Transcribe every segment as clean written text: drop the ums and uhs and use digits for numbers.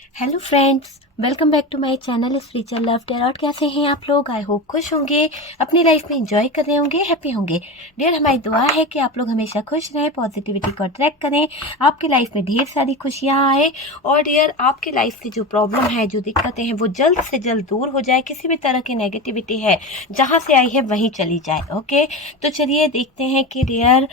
Hello friends, welcome back to my channel spiritual love tarot. कैसे हैं आप लोग? आई होप खुश होंगे, अपनी लाइफ में एंजॉय कर रहे होंगे, हैप्पी होंगे। डियर, हमारी दुआ है कि आप लोग हमेशा खुश रहें, पॉजिटिविटी को अट्रैक्ट करें, आपकी लाइफ में ढेर सारी खुशियां आए और डियर आपकी लाइफ की जो प्रॉब्लम है, जो दिक्कतें हैं, वो जल्द से जल्द दूर हो जाए। किसी भी तरह की नेगेटिविटी है जहाँ से आई है वहीं चली जाए। ओके, तो चलिए देखते हैं कि dear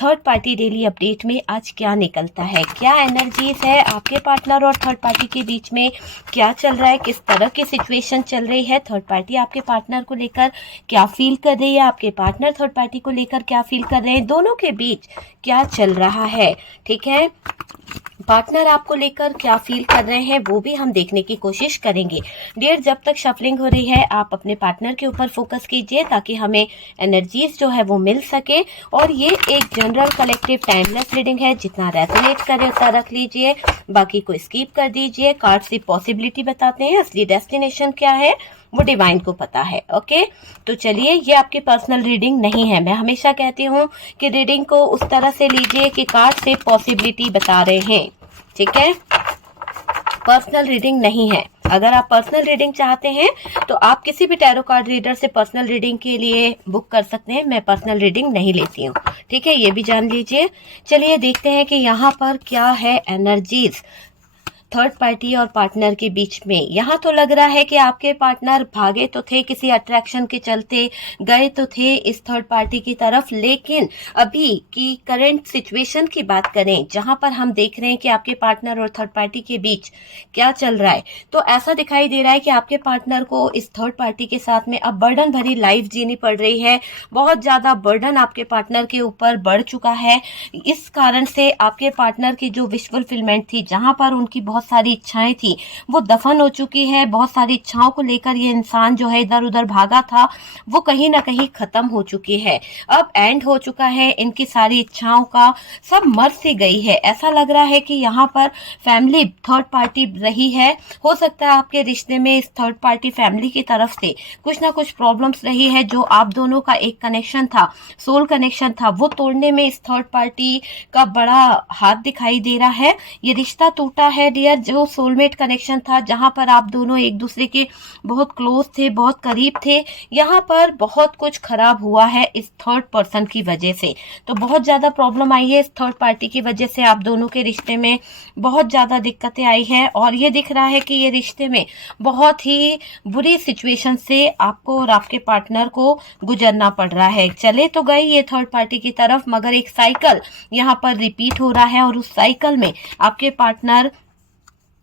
third party daily update में आज क्या निकलता है, क्या एनर्जीज है आपके पार्टनर और थर्ड पार्टी के बीच में, क्या चल रहा है, किस तरह की सिचुएशन चल रही है। थर्ड पार्टी आपके पार्टनर को लेकर क्या फील कर रही है, आपके पार्टनर थर्ड पार्टी को लेकर क्या फील कर रहे हैं, दोनों के बीच क्या चल रहा है। ठीक है, पार्टनर आपको लेकर क्या फील कर रहे हैं वो भी हम देखने की कोशिश करेंगे। डियर, जब तक शफलिंग हो रही है आप अपने पार्टनर के ऊपर फोकस कीजिए ताकि हमें एनर्जीज जो है वो मिल सके। और ये एक जनरल कलेक्टिव टाइमलेस रीडिंग है, जितना रेजोनेट करे उतना रख लीजिए, बाकी को स्किप कर दीजिए। कार्ड से पॉसिबिलिटी बताते हैं, असली डेस्टिनेशन क्या है वो डिवाइन को पता है। ओके, तो चलिए, ये आपकी पर्सनल रीडिंग नहीं है। मैं हमेशा कहती हूँ कि रीडिंग को उस तरह से लीजिए कि कार्ड से पॉसिबिलिटी बता रहे हैं। ठीक है, पर्सनल रीडिंग नहीं है। अगर आप पर्सनल रीडिंग चाहते हैं तो आप किसी भी टैरो कार्ड रीडर से पर्सनल रीडिंग के लिए बुक कर सकते हैं। मैं पर्सनल रीडिंग नहीं लेती हूँ। ठीक है, ये भी जान लीजिए। चलिए देखते हैं कि यहाँ पर क्या है एनर्जीज थर्ड पार्टी और पार्टनर के बीच में। यहाँ तो लग रहा है कि आपके पार्टनर भागे तो थे, किसी अट्रैक्शन के चलते गए तो थे इस थर्ड पार्टी की तरफ, लेकिन अभी की करंट सिचुएशन की बात करें जहां पर हम देख रहे हैं कि आपके पार्टनर और थर्ड पार्टी के बीच क्या चल रहा है, तो ऐसा दिखाई दे रहा है कि आपके पार्टनर को इस थर्ड पार्टी के साथ में अब बर्डन भरी लाइफ जीनी पड़ रही है। बहुत ज्यादा बर्डन आपके पार्टनर के ऊपर बढ़ चुका है। इस कारण से आपके पार्टनर की जो विश फुलफिलमेंट थी, जहां पर उनकी बहुत सारी इच्छाएं थी, वो दफन हो चुकी है। बहुत सारी इच्छाओं को लेकर ये इंसान जो है इधर उधर भागा था, वो कहीं ना कहीं खत्म हो चुकी है। अब एंड हो चुका है इनकी सारी इच्छाओं का, सब मर सी गई है। ऐसा लग रहा है कि यहाँ पर फैमिली थर्ड पार्टी रही है। हो सकता है आपके रिश्ते में इस थर्ड पार्टी फैमिली की तरफ से कुछ ना कुछ प्रॉब्लम्स रही है। जो आप दोनों का एक कनेक्शन था, सोल कनेक्शन था, वो तोड़ने में इस थर्ड पार्टी का बड़ा हाथ दिखाई दे रहा है। ये रिश्ता टूटा है डियर, जो सोलमेट कनेक्शन था, जहां पर आप दोनों एक दूसरे के बहुत क्लोज थे, बहुत करीब थे। यहाँ पर बहुत कुछ खराब हुआ है इस थर्ड पर्सन की वजह से। तो बहुत ज्यादा प्रॉब्लम आई है इस थर्ड पार्टी की वजह से, आप दोनों के रिश्ते में बहुत ज्यादा दिक्कतें आई हैं। और ये दिख रहा है कि ये रिश्ते में बहुत ही बुरी सिचुएशन से आपको और आपके पार्टनर को गुजरना पड़ रहा है। चले तो गए ये थर्ड पार्टी की तरफ, मगर एक साइकिल यहाँ पर रिपीट हो रहा है और उस साइकिल में आपके पार्टनर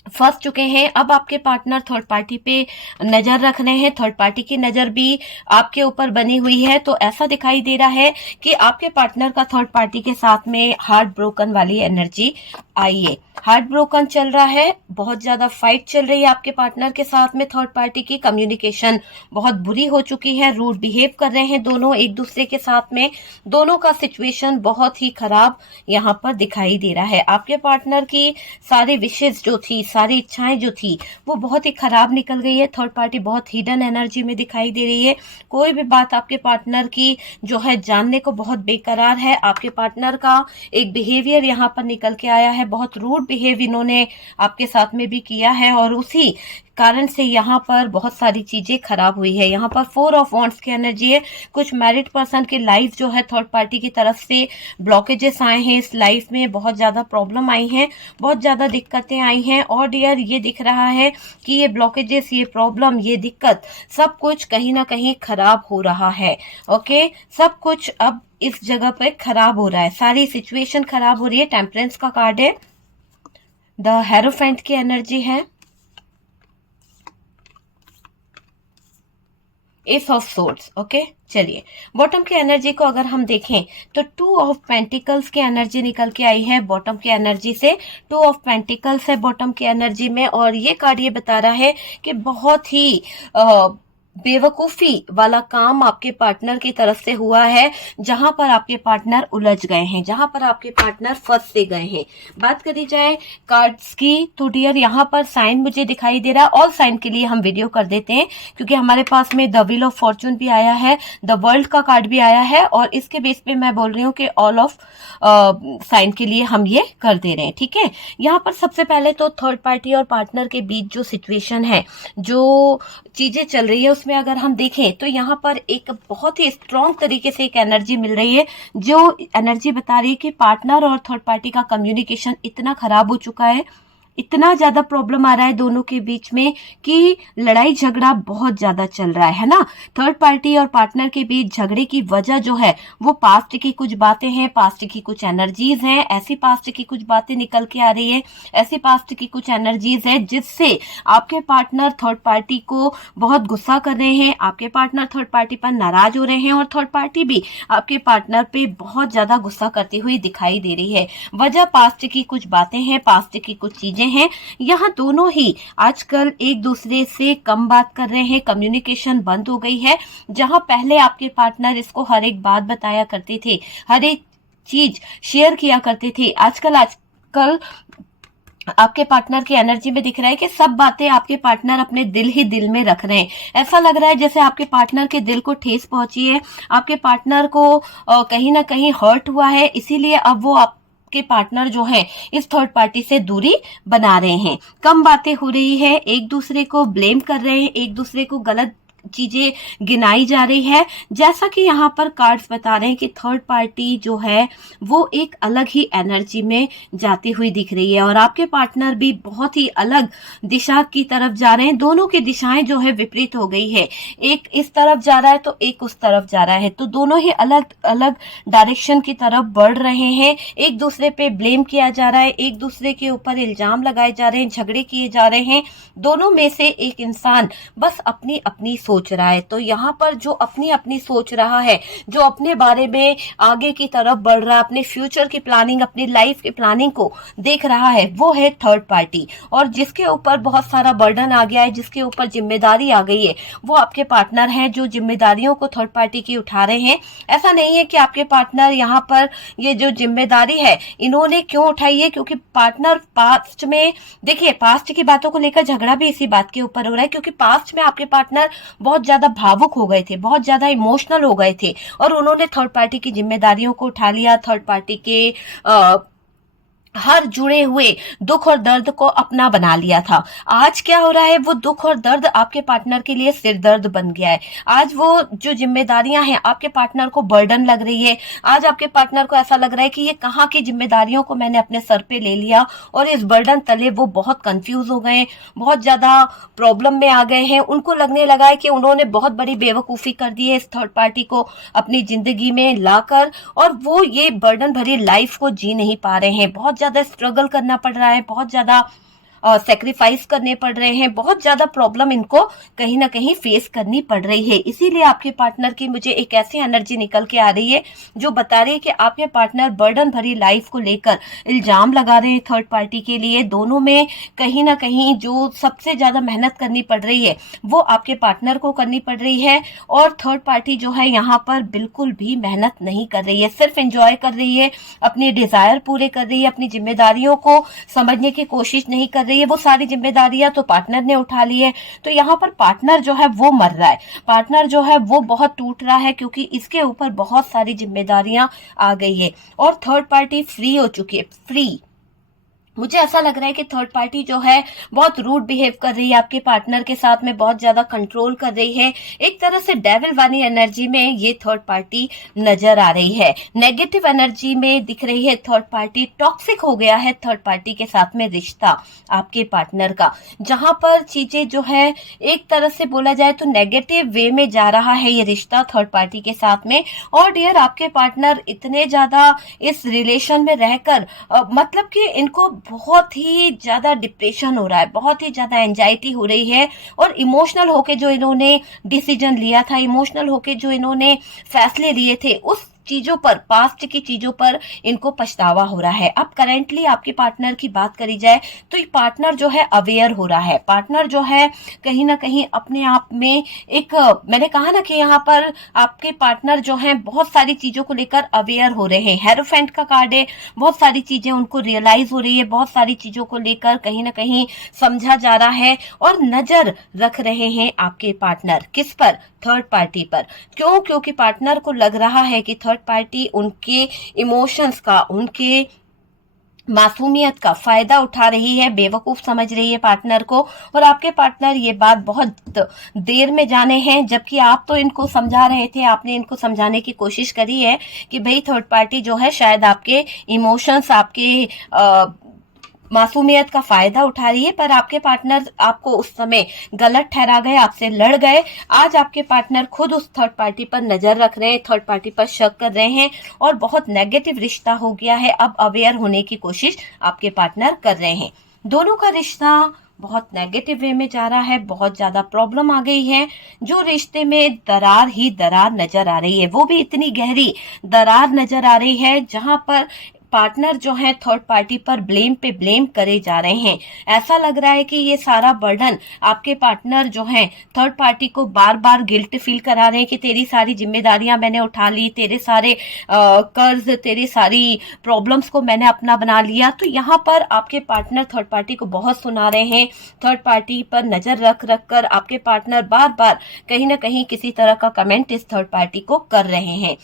फंस चुके हैं। अब आपके पार्टनर थर्ड पार्टी पे नजर रख रहे हैं, थर्ड पार्टी की नजर भी आपके ऊपर बनी हुई है। तो ऐसा दिखाई दे रहा है कि आपके पार्टनर का थर्ड पार्टी के साथ में हार्ट ब्रोकन वाली एनर्जी आई है। हार्ट ब्रोकन चल रहा है, बहुत ज्यादा फाइट चल रही है आपके पार्टनर के साथ में। थर्ड पार्टी की कम्युनिकेशन बहुत बुरी हो चुकी है, रूड बिहेव कर रहे हैं दोनों एक दूसरे के साथ में। दोनों का सिचुएशन बहुत ही खराब यहाँ पर दिखाई दे रहा है। आपके पार्टनर की सारी विशेष जो थी, सारी इच्छाएं जो थी, वो बहुत ही खराब निकल गई है। थर्ड पार्टी बहुत हिडन एनर्जी में दिखाई दे रही है। कोई भी बात आपके पार्टनर की जो है जानने को बहुत बेकरार है। आपके पार्टनर का एक बिहेवियर यहाँ पर निकल के आया है, बहुत रूड बिहेव इन्होंने आपके साथ में भी किया है और उसी कारण से यहाँ पर बहुत सारी चीजें खराब हुई है। यहाँ पर 4 ऑफ वॉन्ड्स की एनर्जी है। कुछ मैरिड पर्सन की लाइफ जो है थर्ड पार्टी की तरफ से ब्लॉकेजेस आए हैं, इस लाइफ में बहुत ज्यादा प्रॉब्लम आई हैं, बहुत ज्यादा दिक्कतें आई हैं। और डियर, ये दिख रहा है कि ये ब्लॉकेजेस, ये प्रॉब्लम, ये दिक्कत, सब कुछ कहीं ना कहीं खराब हो रहा है। ओके, सब कुछ अब इस जगह पे खराब हो रहा है, सारी सिचुएशन खराब हो रही है। टेम्परेंस का कार्ड है, द हेरोफेंट की एनर्जी है, एस ऑफ सोर्ड्स। ओके, चलिए बॉटम की एनर्जी को अगर हम देखें तो 2 ऑफ पेंटिकल्स की एनर्जी निकल के आई है बॉटम की एनर्जी से। 2 ऑफ पेंटिकल्स है बॉटम की एनर्जी में और ये कार्ड ये बता रहा है कि बहुत ही बेवकूफी वाला काम आपके पार्टनर की तरफ से हुआ है, जहां पर आपके पार्टनर उलझ गए हैं, जहां पर आपके पार्टनर फंस से गए हैं। बात करी जाए कार्ड्स की तो डियर यहाँ पर साइन मुझे दिखाई दे रहा है। ऑल साइन के लिए हम वीडियो कर देते हैं क्योंकि हमारे पास में द व्हील ऑफ फॉर्चून भी आया है, द वर्ल्ड का कार्ड भी आया है, और इसके बेस पे मैं बोल रही हूँ कि ऑल ऑफ साइन के लिए हम ये कर दे रहे हैं। ठीक है, यहाँ पर सबसे पहले तो थर्ड पार्टी और पार्टनर के बीच जो सिचुएशन है, जो चीजें चल रही है, उसमें अगर हम देखें तो यहाँ पर एक बहुत ही स्ट्रॉन्ग तरीके से एक एनर्जी मिल रही है, जो एनर्जी बता रही है कि पार्टनर और थर्ड पार्टी का कम्युनिकेशन इतना खराब हो चुका है, इतना ज्यादा प्रॉब्लम आ रहा है दोनों के बीच में कि लड़ाई झगड़ा बहुत ज्यादा चल रहा है ना। थर्ड पार्टी और पार्टनर के बीच झगड़े की वजह जो है वो पास्ट की कुछ बातें हैं, पास्ट की कुछ एनर्जीज हैं, ऐसी पास्ट की कुछ बातें निकल के आ रही है, ऐसी पास्ट की कुछ एनर्जीज है जिससे आपके पार्टनर थर्ड पार्टी को बहुत गुस्सा कर रहे हैं, आपके पार्टनर थर्ड पार्टी पर नाराज हो रहे हैं, और थर्ड पार्टी भी आपके पार्टनर पे बहुत ज्यादा गुस्सा करती हुई दिखाई दे रही है। वजह पास्ट की कुछ बातें हैं, पास्ट की कुछ चीजें हैं। यहाँ दोनों ही आजकल एक दूसरे से कम बात कर रहे हैं, कम्युनिकेशन बंद हो गई है। जहां पहले आपके पार्टनर इसको हर एक बात बताया करते थे, हर एक चीज शेयर किया करते थे, आजकल आपके पार्टनर की एनर्जी में दिख रहा है कि सब बातें आपके पार्टनर अपने दिल ही दिल में रख रहे हैं। ऐसा लग रहा है जैसे आपके पार्टनर के दिल को ठेस पहुंची है, आपके पार्टनर को कहीं ना कहीं हर्ट हुआ है, इसीलिए अब वो आप के पार्टनर जो है इस थर्ड पार्टी से दूरी बना रहे हैं। कम बातें हो रही है, एक दूसरे को ब्लेम कर रहे हैं, एक दूसरे को गलत चीजें गिनाई जा रही है। जैसा कि यहाँ पर कार्ड्स बता रहे हैं कि थर्ड पार्टी जो है वो एक अलग ही एनर्जी में जाती हुई दिख रही है, और आपके पार्टनर भी बहुत ही अलग दिशा की तरफ जा रहे हैं। दोनों की दिशाएं जो है विपरीत हो गई है, एक इस तरफ जा रहा है तो एक उस तरफ जा रहा है, तो दोनों ही अलग अलग डायरेक्शन की तरफ बढ़ रहे हैं। एक दूसरे पे ब्लेम किया जा रहा है, एक दूसरे के ऊपर इल्जाम लगाए जा रहे हैं, झगड़े किए जा रहे हैं। दोनों में से एक इंसान बस अपनी अपनी सोच रहा है। तो यहाँ पर जो अपनी अपनी सोच रहा है, जो अपने बारे में आगे की तरफ बढ़ रहा है, अपने फ्यूचर की प्लानिंग, अपनी लाइफ की प्लानिंग को देख रहा है, वो है थर्ड पार्टी। और जिसके ऊपर बहुत सारा बर्डन आ गया है, जिसके ऊपर जिम्मेदारी आ गई है, वो आपके पार्टनर हैं, जो जिम्मेदारियों को थर्ड पार्टी की उठा रहे हैं। ऐसा नहीं है कि आपके पार्टनर यहाँ पर ये जो जिम्मेदारी है इन्होंने क्यों उठाई है, क्योंकि पार्टनर पास्ट में, देखिए पास्ट की बातों को लेकर झगड़ा भी इसी बात के ऊपर हो रहा है, क्योंकि पास्ट में आपके पार्टनर बहुत ज्यादा भावुक हो गए थे, बहुत ज्यादा इमोशनल हो गए थे, और उन्होंने थर्ड पार्टी की जिम्मेदारियों को उठा लिया, थर्ड पार्टी के हर जुड़े हुए दुख और दर्द को अपना बना लिया था। आज क्या हो रहा है, वो दुख और दर्द आपके पार्टनर के लिए सिर दर्द बन गया है। आज वो जो जिम्मेदारियां हैं आपके पार्टनर को बर्डन लग रही है। आज आपके पार्टनर को ऐसा लग रहा है कि ये कहाँ की जिम्मेदारियों को मैंने अपने सर पे ले लिया, और इस बर्डन तले वो बहुत कंफ्यूज हो गए, बहुत ज्यादा प्रॉब्लम में आ गए हैं। उनको लगने लगा है कि उन्होंने बहुत बड़ी बेवकूफी कर दी है इस थर्ड पार्टी को अपनी जिंदगी में लाकर, और वो ये बर्डन भरी लाइफ को जी नहीं पा रहे हैं। बहुत ज्यादा स्ट्रगल करना पड़ रहा है, बहुत ज्यादा सेक्रीफाइस करने पड़ रहे हैं, बहुत ज्यादा प्रॉब्लम इनको कहीं ना कहीं फेस करनी पड़ रही है। इसीलिए आपके पार्टनर की मुझे एक ऐसी एनर्जी निकल के आ रही है जो बता रही है कि आपके पार्टनर बर्डन भरी लाइफ को लेकर इल्जाम लगा रहे हैं थर्ड पार्टी के लिए। दोनों में कहीं ना कहीं जो सबसे ज्यादा मेहनत करनी पड़ रही है वो आपके पार्टनर को करनी पड़ रही है, और थर्ड पार्टी जो है यहाँ पर बिल्कुल भी मेहनत नहीं कर रही है, सिर्फ एंजॉय कर रही है, अपनी डिजायर पूरे कर रही है, अपनी जिम्मेदारियों को समझने की कोशिश नहीं कर रही है। वो सारी जिम्मेदारियां तो पार्टनर ने उठा ली है, तो यहाँ पर पार्टनर जो है वो मर रहा है, पार्टनर जो है वो बहुत टूट रहा है, क्योंकि इसके ऊपर बहुत सारी जिम्मेदारियां आ गई है, और थर्ड पार्टी फ्री हो चुकी है। फ्री, मुझे ऐसा लग रहा है कि थर्ड पार्टी जो है बहुत रूड बिहेव कर रही है आपके पार्टनर के साथ में, बहुत ज्यादा कंट्रोल कर रही है। एक तरह से डेविल वाली एनर्जी में ये थर्ड पार्टी नजर आ रही है, नेगेटिव एनर्जी में दिख रही है थर्ड पार्टी। टॉक्सिक हो गया है थर्ड पार्टी के साथ में रिश्ता आपके पार्टनर का, जहां पर चीजें जो है एक तरह से बोला जाए तो नेगेटिव वे में जा रहा है ये रिश्ता थर्ड पार्टी के साथ में। और डियर आपके पार्टनर इतने ज्यादा इस रिलेशन में रहकर मतलब कि इनको बहुत ही ज्यादा डिप्रेशन हो रहा है, बहुत ही ज्यादा एंजाइटी हो रही है, और इमोशनल होके जो इन्होंने डिसीजन लिया था, इमोशनल होके जो इन्होंने फैसले लिए थे, उस चीजों पर, पास्ट की चीजों पर इनको पछतावा हो रहा है। अब करेंटली आपके पार्टनर की बात करी जाए तो ये पार्टनर जो है अवेयर हो रहा है, पार्टनर जो है कहीं ना कहीं अपने आप में एक, मैंने कहा ना कि यहाँ पर आपके पार्टनर जो है बहुत सारी चीजों को लेकर अवेयर हो रहे हैं। हेरोफेंट का कार्ड है, बहुत सारी चीजें उनको रियलाइज हो रही है, बहुत सारी चीजों को लेकर कहीं ना कहीं समझा जा रहा है और नजर रख रहे हैं आपके पार्टनर किस पर, थर्ड पार्टी पर। क्यों? क्योंकि पार्टनर को लग रहा है कि थर्ड पार्टी उनके इमोशंस का, उनके मासूमियत का फायदा उठा रही है, बेवकूफ समझ रही है पार्टनर को। और आपके पार्टनर ये बात बहुत देर में जाने हैं, जबकि आप तो इनको समझा रहे थे, आपने इनको समझाने की कोशिश करी है कि भाई थर्ड पार्टी जो है शायद आपके इमोशंस, आपके मासूमियत का फायदा उठा रही है, पर आपके पार्टनर आपको उस समय गलत ठहरा गए, आपसे लड़ गए। आज आपके पार्टनर खुद उस थर्ड पार्टी पर नजर रख रहे हैं, थर्ड पार्टी पर शक कर रहे हैं और बहुत नेगेटिव रिश्ता हो गया है। अब अवेयर होने की कोशिश आपके पार्टनर कर रहे हैं। दोनों का रिश्ता बहुत नेगेटिव वे में जा रहा है, बहुत ज्यादा प्रॉब्लम आ गई है। जो रिश्ते में दरार ही दरार नजर आ रही है, वो भी इतनी गहरी दरार नजर आ रही है जहां पर पार्टनर जो है थर्ड पार्टी पर ब्लेम पे ब्लेम करे जा रहे हैं। ऐसा लग रहा है कि ये सारा बर्डन आपके पार्टनर जो है थर्ड पार्टी को बार बार गिल्ट फील करा रहे हैं कि तेरी सारी जिम्मेदारियां मैंने उठा ली, तेरे सारे कर्ज, तेरी सारी प्रॉब्लम्स को मैंने अपना बना लिया। तो यहाँ पर आपके पार्टनर थर्ड पार्टी को बहुत सुना रहे हैं, थर्ड पार्टी पर नजर रख रख कर आपके पार्टनर बार बार कहीं ना कहीं किसी तरह का कमेंट इस थर्ड पार्टी को कर रहे हैं।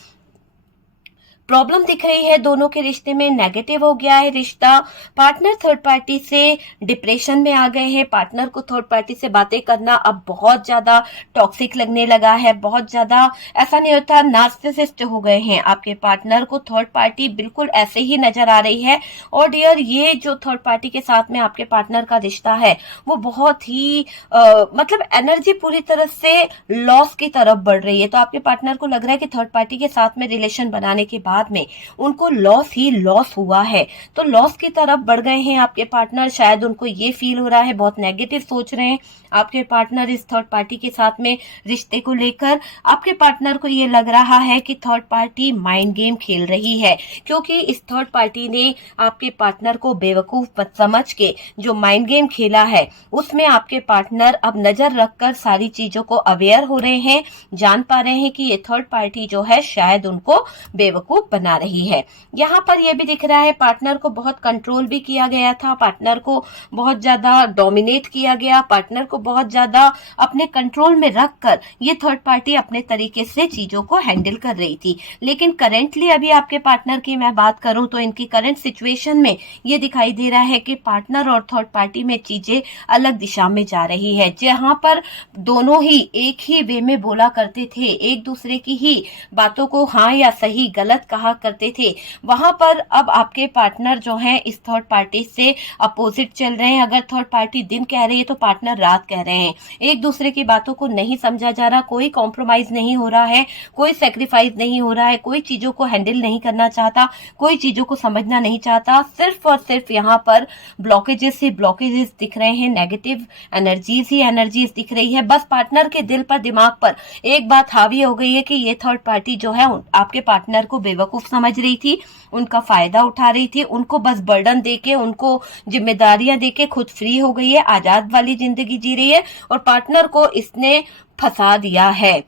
प्रॉब्लम दिख रही है दोनों के रिश्ते में, नेगेटिव हो गया है रिश्ता। पार्टनर थर्ड पार्टी से डिप्रेशन में आ गए हैं, पार्टनर को थर्ड पार्टी से बातें करना अब बहुत ज्यादा टॉक्सिक लगने लगा है, बहुत ज्यादा, ऐसा नहीं होता, नार्सिसिस्ट हो गए हैं। आपके पार्टनर को थर्ड पार्टी बिल्कुल ऐसे ही नजर आ रही है। और डियर, ये जो थर्ड पार्टी के साथ में आपके पार्टनर का रिश्ता है वो बहुत ही मतलब एनर्जी पूरी तरह से लॉस की तरफ बढ़ रही है। तो आपके पार्टनर को लग रहा है कि थर्ड पार्टी के साथ में रिलेशन बनाने के बाद में उनको लॉस ही लॉस हुआ है, तो लॉस की तरफ बढ़ गए हैं आपके पार्टनर। शायद उनको ये फील हो रहा है, बहुत नेगेटिव सोच रहे हैं आपके पार्टनर इस थर्ड पार्टी के साथ में रिश्ते को लेकर। आपके पार्टनर को ये लग रहा है कि थर्ड पार्टी माइंड गेम खेल रही है, क्योंकि इस थर्ड पार्टी ने आपके पार्टनर को बेवकूफ समझ के जो माइंड गेम खेला है उसमें आपके पार्टनर अब नजर रखकर सारी चीजों को अवेयर हो रहे हैं, जान पा रहे हैं कि ये थर्ड पार्टी जो है शायद उनको बेवकूफ बना रही है। यहाँ पर यह भी दिख रहा है पार्टनर को बहुत कंट्रोल भी किया गया था, पार्टनर को बहुत ज्यादा डोमिनेट किया गया, पार्टनर को बहुत ज्यादा अपने कंट्रोल में रखकर ये थर्ड पार्टी अपने तरीके से चीजों को हैंडल कर रही थी। लेकिन करेंटली अभी आपके पार्टनर की मैं बात करूं तो इनकी करंट सिचुएशन में ये दिखाई दे रहा है कि पार्टनर और थर्ड पार्टी में चीजें अलग दिशा में जा रही है। जहां पर दोनों ही एक ही वे में बोला करते थे, एक दूसरे की ही बातों को हाँ या सही गलत कहा करते थे, वहां पर अब आपके पार्टनर जो हैं इस थर्ड पार्टी से अपोजिट चल रहे हैं। अगर थर्ड पार्टी दिन कह रही है तो पार्टनर रात कह रहे हैं। एक दूसरे की बातों को नहीं समझा जा रहा, कोई कॉम्प्रोमाइज नहीं हो रहा है, कोई सेक्रीफाइस नहीं हो रहा है, कोई चीजों को हैंडल नहीं करना चाहता, कोई चीजों को समझना नहीं चाहता। सिर्फ और सिर्फ यहाँ पर ब्लॉकेजेस ही ब्लॉकेजेस दिख रहे हैं, नेगेटिव एनर्जीज ही एनर्जीज दिख रही है। बस पार्टनर के दिल पर, दिमाग पर एक बात हावी हो गई है कि ये थर्ड पार्टी जो है आपके पार्टनर को बेवकूफ समझ रही थी, उनका फायदा उठा रही थी, उनको बस बर्डन देके, उनको जिम्मेदारियां देके खुद फ्री हो गई है, आजाद वाली जिंदगी जी रही है और पार्टनर को इसने फंसा दिया है।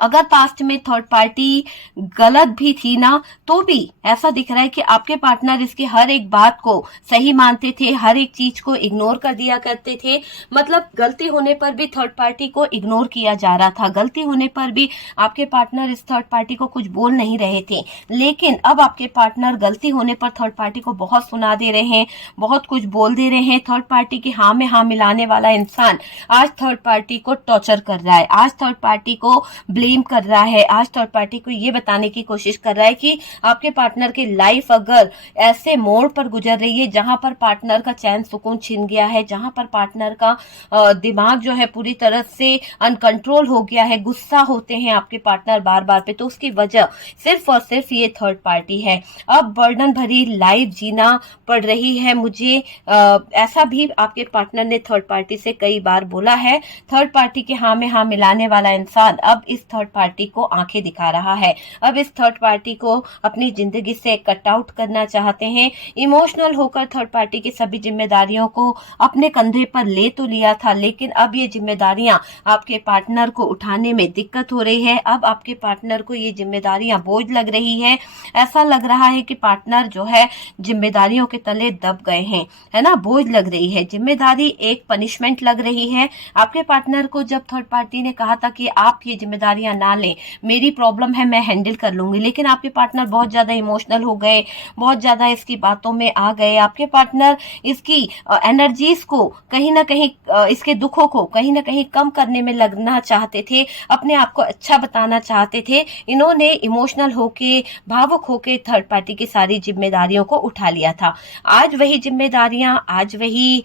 अगर पास्ट में थर्ड पार्टी गलत भी थी ना, तो भी ऐसा दिख रहा है कि आपके पार्टनर इसकी हर एक बात को सही मानते थे, हर एक चीज को इग्नोर कर दिया करते थे। मतलब गलती होने पर भी थर्ड पार्टी को इग्नोर किया जा रहा था, गलती होने पर भी आपके पार्टनर इस थर्ड पार्टी को कुछ बोल नहीं रहे थे। लेकिन अब आपके पार्टनर गलती होने पर थर्ड पार्टी को बहुत सुना दे रहे हैं, बहुत कुछ बोल दे रहे हैं। थर्ड पार्टी की हाँ में हाँ मिलाने वाला इंसान आज थर्ड पार्टी को टॉर्चर कर रहा है, आज थर्ड पार्टी को ब्लेम कर रहा है, आज थर्ड पार्टी को ये बताने की कोशिश कर रहा है कि आपके पार्टनर की लाइफ अगर ऐसे मोड़ पर गुजर रही है जहां पर पार्टनर का चैन सुकून छिन गया है, जहां पर पार्टनर का दिमाग जो है पूरी तरह से अनकंट्रोल हो गया है, गुस्सा होते हैं आपके पार्टनर बार बार पे, तो उसकी वजह सिर्फ और सिर्फ ये थर्ड पार्टी है। अब बर्डन भरी लाइफ जीना पड़ रही है मुझे, ऐसा भी आपके पार्टनर ने थर्ड पार्टी से कई बार बोला है। थर्ड पार्टी के हाँ में हाँ मिलाने वाला इंसान अब इस थर्ड पार्टी को आंखें दिखा रहा है, अब इस थर्ड पार्टी को अपनी जिंदगी से कट आउट करना चाहते हैं। इमोशनल होकर थर्ड पार्टी की सभी जिम्मेदारियों को अपने कंधे पर ले तो लिया था, लेकिन अब ये जिम्मेदारियां आपके पार्टनर को उठाने में दिक्कत हो रही है। अब आपके पार्टनर को ये जिम्मेदारियां बोझ लग रही है। ऐसा लग रहा है कि पार्टनर जो है जिम्मेदारियों के तले दब गए हैं, है ना, बोझ लग रही है, जिम्मेदारी एक पनिशमेंट लग रही है। आपके पार्टनर को जब थर्ड पार्टी ने कहा था कि आप ये जिम्मेदारियां ना लें, मेरी प्रॉब्लम है, मैं हैंडल कर लूंगी, लेकिन आपके पार्टनर बहुत ज्यादा इमोशनल हो गए, बहुत ज्यादा इसकी बातों में आ गए। आपके पार्टनर इसकी एनर्जीज को कहीं ना कहीं, इसके दुखों को कहीं ना कहीं कम करने में लगना चाहते थे, अपने आप को अच्छा बताना चाहते थे। इन्होंने इमोशनल होके, भावुक होके थर्ड पार्टी की सारी जिम्मेदारियों को उठा लिया था। आज वही जिम्मेदारियां, आज वही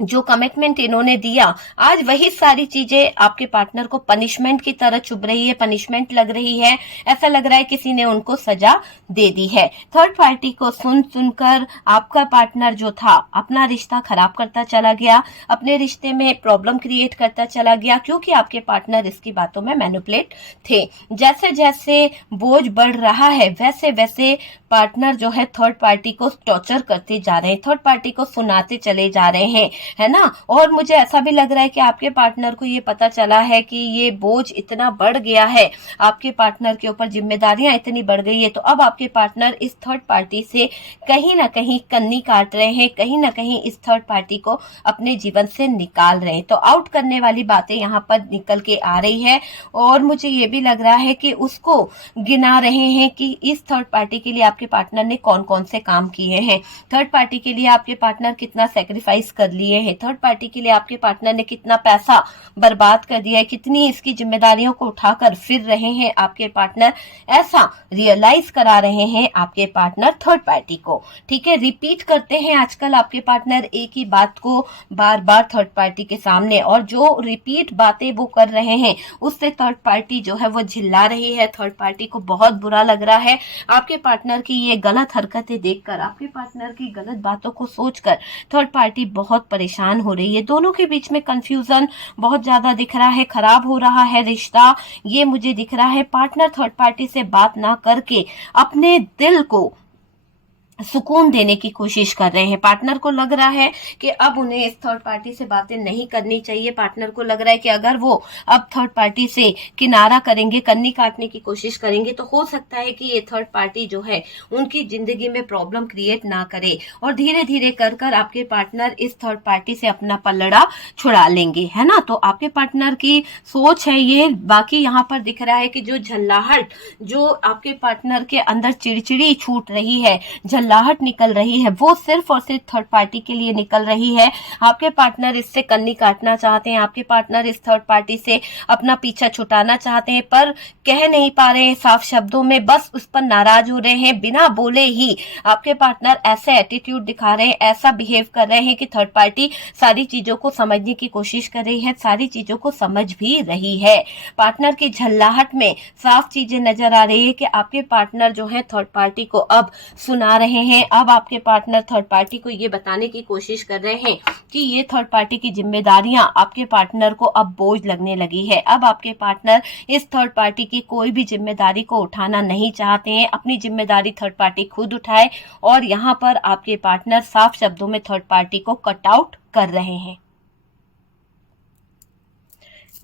जो कमिटमेंट इन्होंने दिया, आज वही सारी चीजें आपके पार्टनर को पनिशमेंट की तरह चुभ रही है, पनिशमेंट लग रही है। ऐसा लग रहा है किसी ने उनको सजा दे दी है। थर्ड पार्टी को सुन सुनकर आपका पार्टनर जो था अपना रिश्ता खराब करता चला गया, अपने रिश्ते में प्रॉब्लम क्रिएट करता चला गया, क्योंकि आपके पार्टनर इसकी बातों में मैनिपुलेट थे। जैसे जैसे बोझ बढ़ रहा है, वैसे वैसे पार्टनर जो है थर्ड पार्टी को टॉर्चर करते जा रहे हैं, थर्ड पार्टी को सुनाते चले जा रहे हैं, है ना। और मुझे ऐसा भी लग रहा है कि आपके पार्टनर को ये पता चला है कि ये बोझ इतना बढ़ गया है, आपके पार्टनर के ऊपर जिम्मेदारियां इतनी बढ़ गई है, तो अब आपके पार्टनर इस थर्ड पार्टी से कहीं ना कहीं कन्नी काट रहे हैं, कहीं ना कहीं इस थर्ड पार्टी को अपने जीवन से निकाल रहे हैं। तो आउट करने वाली बातें यहाँ पर निकल के आ रही है, और मुझे ये भी लग रहा है कि उसको गिना रहे हैं कि इस थर्ड पार्टी के लिए आपके पार्टनर ने कौन कौन से काम किए हैं, थर्ड पार्टी के लिए आपके पार्टनर कितना सेक्रीफाइस कर लिए हैं, थर्ड पार्टी के लिए आपके पार्टनर ने कितना पैसा बर्बाद कर दिया है, कितनी इसकी जिम्मेदारियों को उठाकर फिर रहे हैं आपके पार्टनर। ऐसा रियलाइज करा रहे हैं आपके पार्टनर थर्ड पार्टी को। ठीक है, रिपीट करते हैं आजकल आपके पार्टनर एक ही बात को बार बार थर्ड पार्टी के सामने, और जो रिपीट बातें वो कर रहे हैं उससे थर्ड पार्टी जो है वो झिल्ला रही है, थर्ड पार्टी को बहुत बुरा लग रहा है। आपके पार्टनर की ये गलत हरकतें देखकर, आपके पार्टनर की गलत बातों को सोचकर थर्ड पार्टी बहुत परेशान हो रही है। दोनों के बीच में कंफ्यूजन बहुत ज्यादा दिख रहा है, खराब हो रहा है रिश्ता, ये मुझे दिख रहा है। पार्टनर थर्ड पार्टी से बात ना करके अपने दिल को सुकून देने की कोशिश कर रहे हैं। पार्टनर को लग रहा है कि अब उन्हें इस थर्ड पार्टी से बातें नहीं करनी चाहिए। पार्टनर को लग रहा है कि अगर वो अब थर्ड पार्टी से किनारा करेंगे, कन्नी काटने की कोशिश करेंगे, तो हो सकता है कि ये थर्ड पार्टी जो है उनकी जिंदगी में प्रॉब्लम क्रिएट ना करे, और धीरे धीरे कर कर आपके पार्टनर इस थर्ड पार्टी से अपना पल्लड़ा छुड़ा लेंगे, है ना। तो आपके पार्टनर की सोच है ये। बाकी यहाँ पर दिख रहा है कि जो झल्लाहट, जो आपके पार्टनर के अंदर चिड़चिड़ी छूट रही है, झल्लाहट निकल रही है, वो सिर्फ और सिर्फ थर्ड पार्टी के लिए निकल रही है। आपके पार्टनर इससे कन्नी काटना चाहते हैं, आपके पार्टनर इस थर्ड पार्टी से अपना पीछा छुटाना चाहते हैं, पर कह नहीं पा रहे हैं साफ शब्दों में, बस उस पर नाराज हो रहे हैं। बिना बोले ही आपके पार्टनर ऐसे एटीट्यूड दिखा रहे हैं, ऐसा बिहेव कर रहे हैं कि थर्ड पार्टी सारी चीजों को समझने की कोशिश कर रही है, सारी चीजों को समझ भी रही है। पार्टनर की झल्लाहट में साफ चीजें नजर आ रही है कि आपके पार्टनर जो है थर्ड पार्टी को अब सुना रहे हैं। अब आपके पार्टनर थर्ड पार्टी को ये बताने की कोशिश कर रहे हैं कि ये थर्ड पार्टी की जिम्मेदारियां आपके पार्टनर को अब बोझ लगने लगी है। अब आपके पार्टनर इस थर्ड पार्टी की कोई भी जिम्मेदारी को उठाना नहीं चाहते हैं, अपनी जिम्मेदारी थर्ड पार्टी खुद उठाए, और यहाँ पर आपके पार्टनर साफ शब्दों में थर्ड पार्टी को कट आउट कर रहे हैं।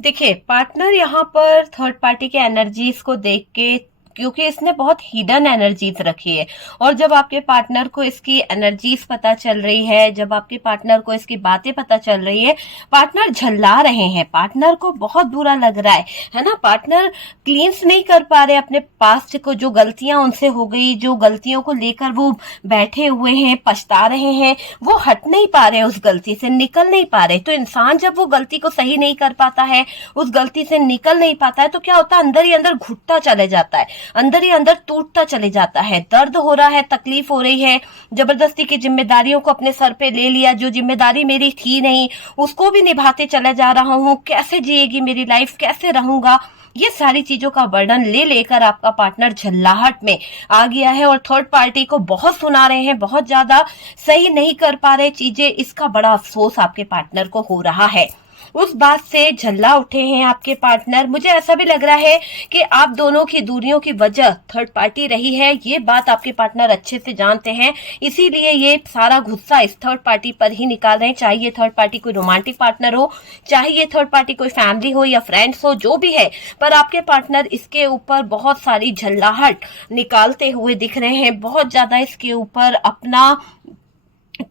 देखिए, पार्टनर यहाँ पर थर्ड पार्टी के एनर्जीज को देख के, क्योंकि इसने बहुत हिडन एनर्जीज रखी है, और जब आपके पार्टनर को इसकी एनर्जीज पता चल रही है, जब आपके पार्टनर को इसकी बातें पता चल रही है, पार्टनर झल्ला रहे हैं, पार्टनर को बहुत बुरा लग रहा है ना। पार्टनर क्लींस नहीं कर पा रहे अपने पास्ट को, जो गलतियां उनसे हो गई, जो गलतियों को लेकर वो बैठे हुए हैं, पछता रहे हैं, वो हट नहीं पा रहे, उस गलती से निकल नहीं पा रहे। तो इंसान जब वो गलती को सही नहीं कर पाता है, उस गलती से निकल नहीं पाता है, तो क्या होता है, अंदर ही अंदर घुटता चले जाता है, अंदर ही अंदर टूटता चले जाता है। दर्द हो रहा है, तकलीफ हो रही है, जबरदस्ती की जिम्मेदारियों को अपने सर पे ले लिया, जो जिम्मेदारी मेरी थी नहीं उसको भी निभाते चला जा रहा हूँ, कैसे जिएगी मेरी लाइफ, कैसे रहूंगा, ये सारी चीजों का वर्णन ले लेकर आपका पार्टनर झल्लाहट में आ गया है, और थर्ड पार्टी को बहुत सुना रहे हैं, बहुत ज्यादा सही नहीं कर पा रहे चीजें, इसका बड़ा अफसोस आपके पार्टनर को हो रहा है। उस बात से झल्ला उठे हैं आपके पार्टनर। मुझे ऐसा भी लग रहा है कि आप दोनों की दूरियों की वजह थर्ड पार्टी रही है। ये बात आपके पार्टनर अच्छे से जानते हैं, इसीलिए ये सारा गुस्सा इस थर्ड पार्टी पर ही निकाल रहे हैं। चाहे ये थर्ड पार्टी कोई रोमांटिक पार्टनर हो, चाहे ये थर्ड पार्टी कोई फैमिली हो या फ्रेंड्स हो, जो भी है, पर आपके पार्टनर इसके ऊपर बहुत सारी झल्लाहट निकालते हुए दिख रहे हैं। बहुत ज्यादा इसके ऊपर अपना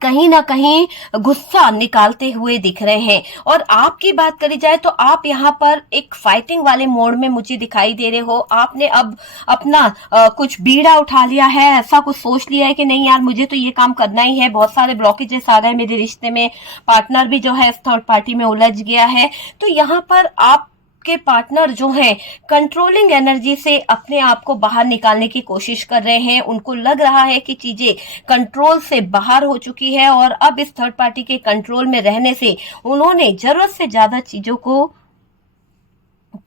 कहीं ना कहीं गुस्सा निकालते हुए दिख रहे हैं। और आपकी बात करी जाए तो आप यहाँ पर एक फाइटिंग वाले मोड में मुझे दिखाई दे रहे हो। आपने अब अपना कुछ बीड़ा उठा लिया है, ऐसा कुछ सोच लिया है कि नहीं यार मुझे तो ये काम करना ही है। बहुत सारे ब्लॉकेजेस आ गए मेरे रिश्ते में, पार्टनर भी जो है थर्ड पार्टी में उलझ गया है। तो यहाँ पर आप के पार्टनर जो हैं कंट्रोलिंग एनर्जी से अपने आप को बाहर निकालने की कोशिश कर रहे हैं। उनको लग रहा है कि चीजें कंट्रोल से बाहर हो चुकी है और अब इस थर्ड पार्टी के कंट्रोल में रहने से उन्होंने जरूरत से ज्यादा चीजों को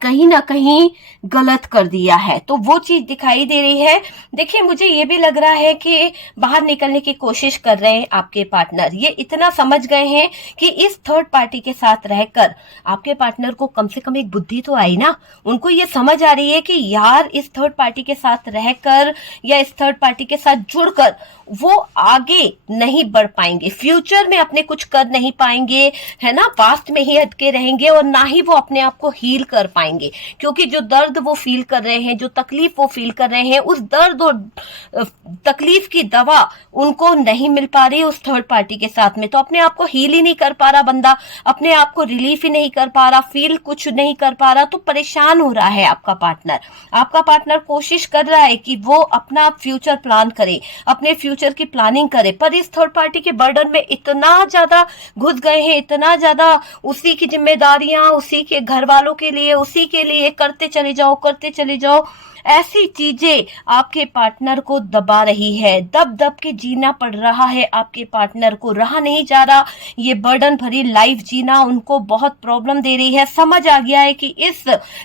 कहीं ना कहीं गलत कर दिया है। तो वो चीज दिखाई दे रही है। देखिए मुझे ये भी लग रहा है कि बाहर निकलने की कोशिश कर रहे हैं आपके पार्टनर। ये इतना समझ गए हैं कि इस थर्ड पार्टी के साथ रहकर आपके पार्टनर को कम से कम एक बुद्धि तो आई ना। उनको ये समझ आ रही है कि यार इस थर्ड पार्टी के साथ रहकर या इस थर्ड पार्टी के साथ जुड़कर वो आगे नहीं बढ़ पाएंगे, फ्यूचर में अपने कुछ कर नहीं पाएंगे, है ना, पास्ट में ही अटके रहेंगे और ना ही वो अपने आप को हील कर पाएंगे। क्योंकि जो दर्द वो फील कर रहे हैं, जो तकलीफ वो फील कर रहे हैं, उस दर्द और तकलीफ की दवा उनको नहीं मिल पा रही उस थर्ड पार्टी के साथ में। तो अपने आप को हील ही नहीं कर पा रहा बंदा, अपने आप को रिलीफ ही नहीं कर पा रहा, फील कुछ नहीं कर पा रहा, तो परेशान हो रहा है आपका पार्टनर। आपका पार्टनर कोशिश कर रहा है कि वो अपना फ्यूचर प्लान करे, अपने फ्यूचर की प्लानिंग करे, पर इस थर्ड पार्टी के बर्डन में इतना ज्यादा घुस गए हैं, इतना ज्यादा उसी की जिम्मेदारियां, उसी के घर वालों के लिए, उसी के लिए करते चले जाओ। ऐसी चीजें आपके पार्टनर को दबा रही है, दब दब के जीना पड़ रहा है आपके पार्टनर को, रहा नहीं जा रहा। ये बर्डन भरी लाइफ जीना उनको बहुत प्रॉब्लम दे रही है। समझ आ गया है कि इस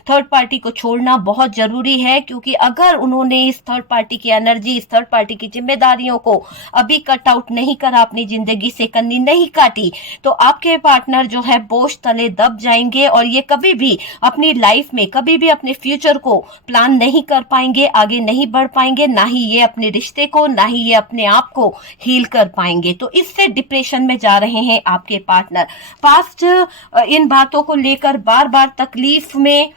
थर्ड पार्टी को छोड़ना बहुत जरूरी है, क्योंकि अगर उन्होंने इस थर्ड पार्टी की एनर्जी, इस थर्ड पार्टी की जिम्मेदारियों को अभी कट आउट नहीं करा, अपनी जिंदगी से कन्नी नहीं काटी, तो आपके पार्टनर जो है बोझ तले दब जाएंगे और ये कभी भी अपनी लाइफ में, कभी भी अपने फ्यूचर को प्लान नहीं कर पाएंगे, आगे नहीं बढ़ पाएंगे, ना ही ये अपने रिश्ते को, ना ही ये अपने आप को हील कर पाएंगे। तो इससे डिप्रेशन में जा रहे हैं आपके पार्टनर। पास्ट इन बातों को लेकर बार बार तकलीफ में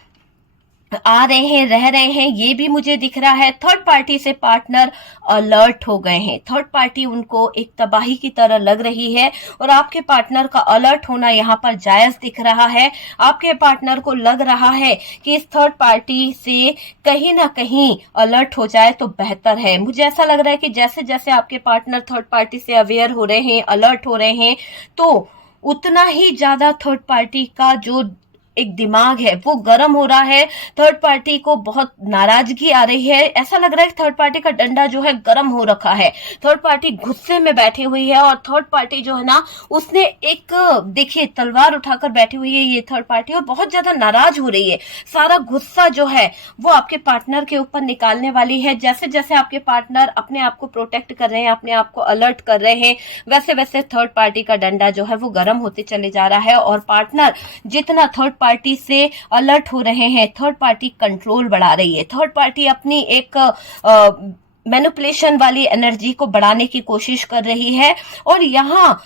आ रहे हैं, रह रहे हैं, ये भी मुझे दिख रहा है। थर्ड पार्टी से पार्टनर अलर्ट हो गए हैं, थर्ड पार्टी उनको एक तबाही की तरह लग रही है और आपके पार्टनर का अलर्ट होना यहाँ पर जायज दिख रहा है। आपके पार्टनर को लग रहा है कि इस थर्ड पार्टी से कहीं ना कहीं अलर्ट हो जाए तो बेहतर है। मुझे ऐसा लग रहा है कि जैसे जैसे आपके पार्टनर थर्ड पार्टी से अवेयर हो रहे हैं, अलर्ट हो रहे हैं, तो उतना ही ज्यादा थर्ड पार्टी का जो एक दिमाग है वो गर्म हो रहा है। थर्ड पार्टी को बहुत नाराजगी आ रही है। ऐसा लग रहा है कि थर्ड पार्टी का डंडा जो है गर्म हो रखा है, थर्ड पार्टी गुस्से में बैठी हुई है और थर्ड पार्टी जो है ना उसने एक देखिए तलवार उठाकर बैठी हुई है ये थर्ड पार्टी और बहुत ज्यादा नाराज हो रही है। सारा गुस्सा जो है वो आपके पार्टनर के ऊपर निकालने वाली है। जैसे जैसे आपके पार्टनर अपने आप को प्रोटेक्ट कर रहे हैं, अपने आप को अलर्ट कर रहे हैं, वैसे वैसे थर्ड पार्टी का डंडा जो है वो गर्म होते चले जा रहा है और पार्टनर जितना थर्ड पार्टी से अलर्ट हो रहे हैं, थर्ड पार्टी कंट्रोल बढ़ा रही है। थर्ड पार्टी अपनी एक मैनिपुलेशन वाली एनर्जी को बढ़ाने की कोशिश कर रही है और यहाँ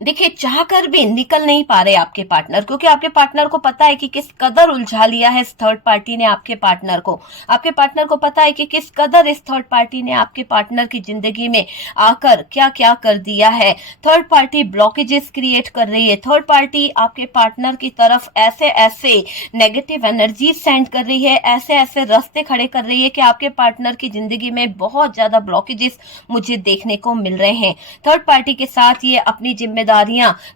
देखिए चाहकर भी निकल नहीं पा रहे आपके पार्टनर, क्योंकि आपके पार्टनर को पता है कि किस कदर उलझा लिया है इस थर्ड पार्टी ने आपके पार्टनर को। आपके पार्टनर को पता है कि किस कदर इस थर्ड पार्टी ने आपके पार्टनर की जिंदगी में आकर क्या क्या कर दिया है। थर्ड पार्टी ब्लॉकेजेस क्रिएट कर रही है। थर्ड पार्टी आपके पार्टनर की तरफ ऐसे ऐसे नेगेटिव एनर्जी सेंड कर रही है, ऐसे ऐसे रास्ते खड़े कर रही है कि आपके पार्टनर की जिंदगी में बहुत ज्यादा ब्लॉकेजेस मुझे देखने को मिल रहे हैं। थर्ड पार्टी के साथ ये अपनी जिम्मेदारियां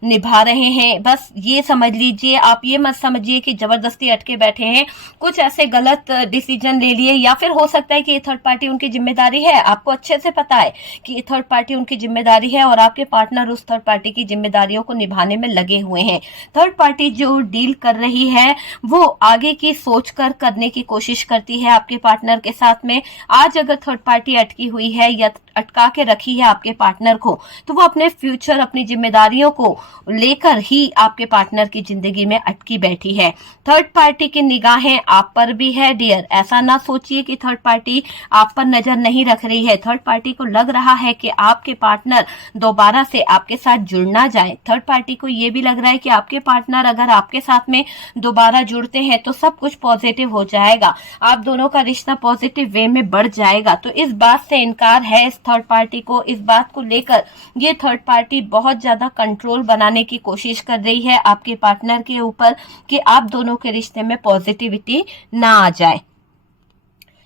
निभा रहे हैं। बस ये समझ लीजिए, आप ये मत समझिए कि जबरदस्ती अटके बैठे हैं, कुछ ऐसे गलत डिसीजन ले लिए, या फिर हो सकता है कि ये थर्ड पार्टी उनकी जिम्मेदारी है। आपको अच्छे से पता है कि ये थर्ड पार्टी उनकी जिम्मेदारी है और आपके पार्टनर उस थर्ड पार्टी की जिम्मेदारियों को निभाने में लगे हुए हैं। थर्ड पार्टी जो डील कर रही है वो आगे की सोचकर करने की कोशिश करती है आपके पार्टनर के साथ में। आज अगर थर्ड पार्टी अटकी हुई है या अटका के रखी है आपके पार्टनर को, तो वो अपने फ्यूचर, अपनी जिम्मेदारी जिम्मेदारियों को लेकर ही आपके पार्टनर की जिंदगी में अटकी बैठी है। थर्ड पार्टी की निगाहें आप पर भी है डियर। ऐसा ना सोचिए कि थर्ड पार्टी आप पर नजर नहीं रख रही है। थर्ड पार्टी को लग रहा है कि आपके पार्टनर दोबारा से आपके साथ जुड़ना जाए। थर्ड पार्टी को ये भी लग रहा है कि आपके पार्टनर अगर आपके साथ में दोबारा जुड़ते हैं तो सब कुछ पॉजिटिव हो जाएगा, आप दोनों का रिश्ता पॉजिटिव वे में बढ़ जाएगा। तो इस बात से इनकार है इस थर्ड पार्टी को। इस बात को लेकर ये थर्ड पार्टी बहुत ज्यादा कंट्रोल बनाने की कोशिश कर रही है आपके पार्टनर के ऊपर कि आप दोनों के रिश्ते में पॉजिटिविटी ना आ जाए।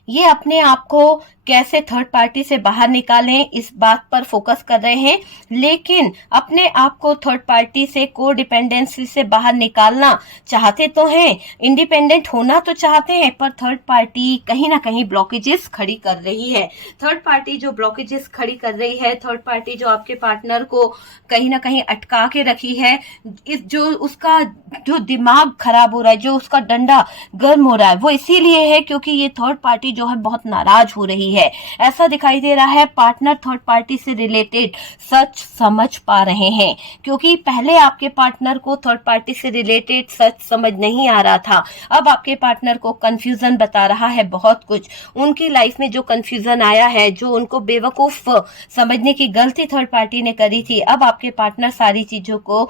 ये अपने आप को कैसे थर्ड पार्टी से बाहर निकालें इस बात पर फोकस कर रहे हैं, लेकिन अपने आप को थर्ड पार्टी से को डिपेंडेंसी से बाहर निकालना चाहते तो हैं, इंडिपेंडेंट होना तो चाहते हैं, पर थर्ड पार्टी कहीं ना कहीं ब्लॉकेजेस खड़ी कर रही है। थर्ड पार्टी जो ब्लॉकेजेस खड़ी कर रही है, थर्ड पार्टी जो आपके पार्टनर को कहीं ना कहीं अटका के रखी है, इस जो उसका जो दिमाग खराब हो रहा है, जो उसका डंडा गर्म हो रहा है, वो इसीलिए है क्योंकि ये थर्ड पार्टी जो है बहुत नाराज हो रही है। ऐसा दिखाई दे रहा है पार्टनर थर्ड पार्टी से रिलेटेड सच समझ पा रहे हैं, क्योंकि पहले आपके पार्टनर को थर्ड पार्टी से रिलेटेड सच समझ नहीं आ रहा था। अब आपके पार्टनर को कंफ्यूजन बता रहा है बहुत कुछ। उनकी लाइफ में जो कंफ्यूजन आया है, जो उनको बेवकूफ समझने की गलती थर्ड पार्टी ने करी थी, अब आपके पार्टनर सारी चीजों को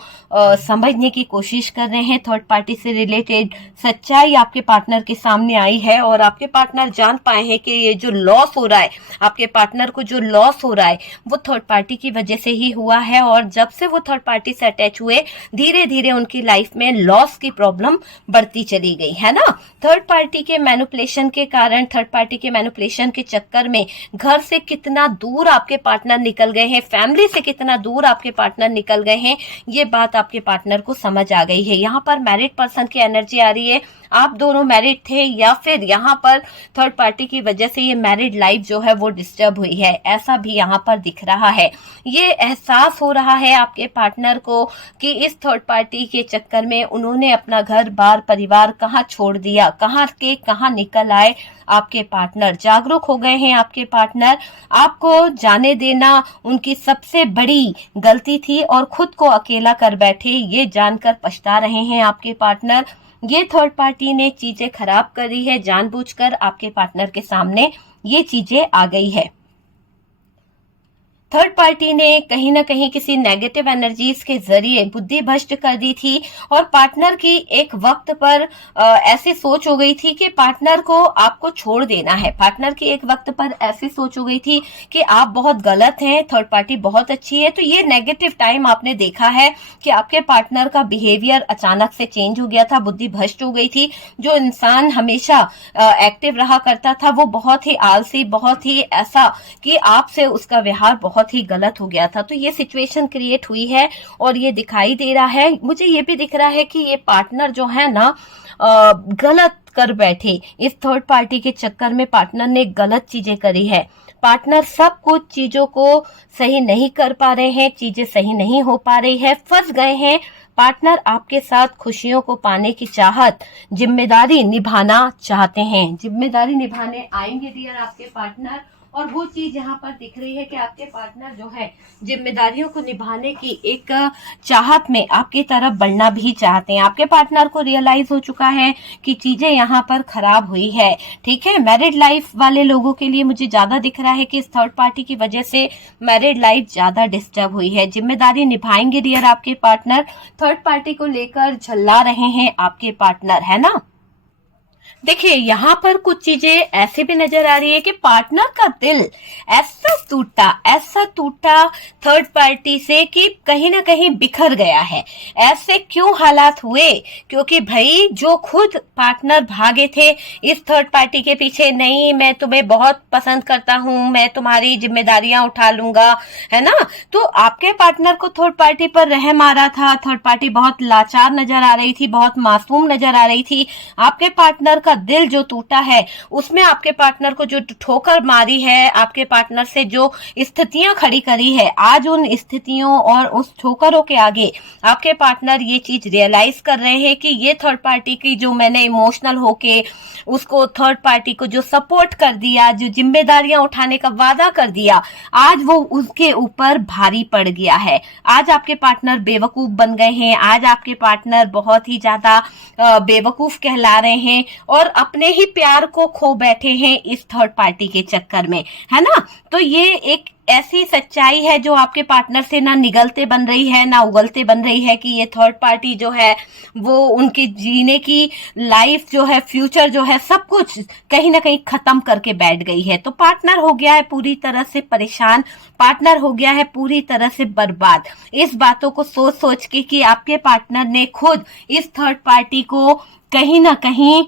समझने की कोशिश कर रहे हैं। थर्ड पार्टी से रिलेटेड सच्चाई आपके पार्टनर के सामने आई है और आपके पार्टनर जान पाए हैं कि ये जो लॉस हो रहा है, आपके पार्टनर को जो लॉस हो रहा है वो थर्ड पार्टी की वजह से ही हुआ है। और जब से वो थर्ड पार्टी से अटैच हुए, धीरे धीरे उनकी लाइफ में लॉस की प्रॉब्लम बढ़ती चली गई है ना। थर्ड पार्टी के मैनिपुलेशन के कारण, थर्ड पार्टी के मैनिपुलेशन के चक्कर में घर से कितना दूर आपके पार्टनर निकल गए हैं, फैमिली से कितना दूर आपके पार्टनर निकल गए हैं, ये बात आपके पार्टनर को समझ आ गई है। यहाँ पर मैरिड पर्सन की एनर्जी आ रही है, आप दोनों मैरिड थे या फिर यहाँ पर थर्ड पार्टी की वजह से ये मैरिड लाइफ जो है वो डिस्टर्ब हुई है, ऐसा भी यहाँ पर दिख रहा है। ये एहसास हो रहा है आपके पार्टनर को कि इस थर्ड पार्टी के चक्कर में उन्होंने अपना घर बार परिवार कहाँ छोड़ दिया, कहाँ के कहाँ निकल आए। आपके पार्टनर जागरूक हो गए हैं। आपके पार्टनर आपको जाने देना उनकी सबसे बड़ी गलती थी और खुद को अकेला कर बैठे, ये जानकर पछता रहे हैं आपके पार्टनर। ये थर्ड पार्टी ने चीजें खराब करी है, जानबूझकर आपके पार्टनर के सामने ये चीजें आ गई है। थर्ड पार्टी ने कहीं ना कहीं किसी नेगेटिव एनर्जीज के जरिए बुद्धि भ्रष्ट कर दी थी और पार्टनर की एक वक्त पर ऐसी सोच हो गई थी कि पार्टनर को आपको छोड़ देना है। पार्टनर की एक वक्त पर ऐसी सोच हो गई थी कि आप बहुत गलत हैं, थर्ड पार्टी बहुत अच्छी है। तो ये नेगेटिव टाइम आपने देखा है कि आपके पार्टनर का बिहेवियर अचानक से चेंज हो गया था, बुद्धि भ्रष्ट हो गई थी। जो इंसान हमेशा एक्टिव रहा करता था वो बहुत ही आलसी, बहुत ही ऐसा कि आपसे उसका व्यवहार बहुत ही गलत हो गया था। तो ये सिचुएशन क्रिएट हुई है और ये दिखाई दे रहा है। मुझे ये भी दिख रहा है कि ये पार्टनर जो है ना गलत कर बैठे। इस थर्ड पार्टी के चक्कर में पार्टनर ने गलत चीजें करी है। पार्टनर सब कुछ चीजों को सही नहीं कर पा रहे हैं, चीजें सही नहीं हो पा रही है, फंस गए हैं। पार्टनर आपके साथ खुशियों को पाने की चाहत, जिम्मेदारी निभाना चाहते हैं। जिम्मेदारी निभाने आएंगे डियर आपके पार्टनर, और वो चीज यहाँ पर दिख रही है कि आपके पार्टनर जो है जिम्मेदारियों को निभाने की एक चाहत में आपकी तरफ बढ़ना भी चाहते हैं। आपके पार्टनर को रियलाइज हो चुका है कि चीजें यहाँ पर खराब हुई है। ठीक है, मैरिड लाइफ वाले लोगों के लिए मुझे ज्यादा दिख रहा है कि इस थर्ड पार्टी की वजह से मैरिड लाइफ ज्यादा डिस्टर्ब हुई है। जिम्मेदारी निभाएंगे डियर आपके पार्टनर, थर्ड पार्टी को लेकर झल्ला रहे हैं आपके पार्टनर, है ना। देखिए यहाँ पर कुछ चीजें ऐसे भी नजर आ रही है कि पार्टनर का दिल ऐसा टूटा थर्ड पार्टी से कि कहीं ना कहीं बिखर गया है। ऐसे क्यों हालात हुए? क्योंकि भाई जो खुद पार्टनर भागे थे इस थर्ड पार्टी के पीछे, नहीं मैं तुम्हें बहुत पसंद करता हूं, मैं तुम्हारी जिम्मेदारियां उठा लूंगा, है ना। तो आपके पार्टनर को थर्ड पार्टी पर रहम आ रहा था। थर्ड पार्टी बहुत लाचार नजर आ रही थी, बहुत मासूम नजर आ रही थी। आपके पार्टनर का दिल जो टूटा है, उसमें आपके पार्टनर को जो ठोकर मारी है, आपके पार्टनर से जो स्थितियां खड़ी करी है, आज उन स्थितियों और उस ठोकरों के आगे आपके पार्टनर ये चीज रियलाइज कर रहे हैं कि ये थर्ड पार्टी की जो मैंने इमोशनल होके उसको थर्ड पार्टी को जो सपोर्ट कर दिया, जो जिम्मेदारियां उठाने का वादा कर दिया, आज वो उसके ऊपर भारी पड़ गया है। आज आपके पार्टनर बेवकूफ बन गए हैं, आज आपके पार्टनर बहुत ही ज्यादा बेवकूफ कहला रहे हैं और अपने ही प्यार को खो बैठे हैं इस थर्ड पार्टी के चक्कर में, है ना। तो ये एक ऐसी सच्चाई है जो आपके पार्टनर से ना निगलते बन रही है ना उगलते बन रही है कि ये थर्ड पार्टी जो है वो उनके जीने की लाइफ जो है, फ्यूचर जो है, सब कुछ कहीं ना कहीं खत्म करके बैठ गई है। तो पार्टनर हो गया है पूरी तरह से परेशान, पार्टनर हो गया है पूरी तरह से बर्बाद, इस बातों को सोच सोच के कि आपके पार्टनर ने खुद इस थर्ड पार्टी को कहीं ना कहीं